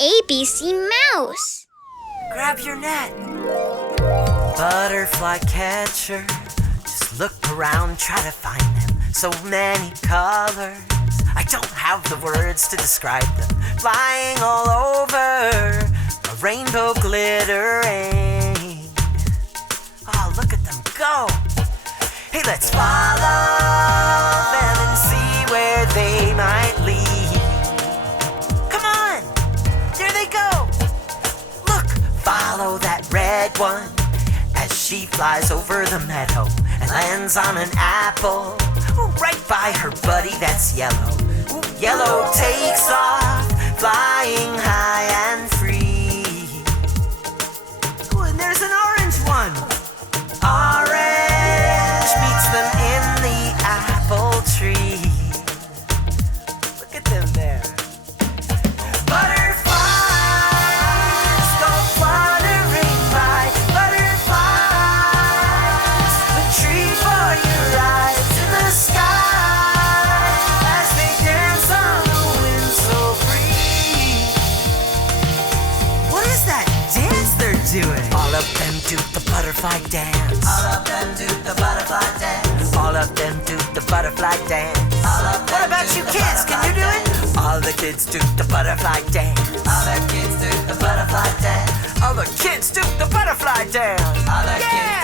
ABC Mouse. Grab your net. Butterfly catcher. Just look around, try to find them. So many colors. I don't have the words to describe them. Flying all over, a rainbow glittering. Oh, look at them go. Hey, let's follow them and see where they might lead. Come on, there they go. Look, follow that red one as she flies over the meadow and lands on an apple. Ooh, right by her buddy that's yellow. Ooh, yellow takes off, flying high and free. Ooh, and there's an orange one. Orange meets them in the apple tree. Look at them there. Butterflies go fluttering by. Butterflies, the tree for your eyes in the sky as they dance on the wind so free. What is that dance they're doing? All of them do the butterfly dance. All of them do the butterfly dance. All of them do the butterfly dance. What about you kids? Can you do it? All the kids do the butterfly dance. All the kids do the butterfly dance. All the kids do the butterfly dance. All the kids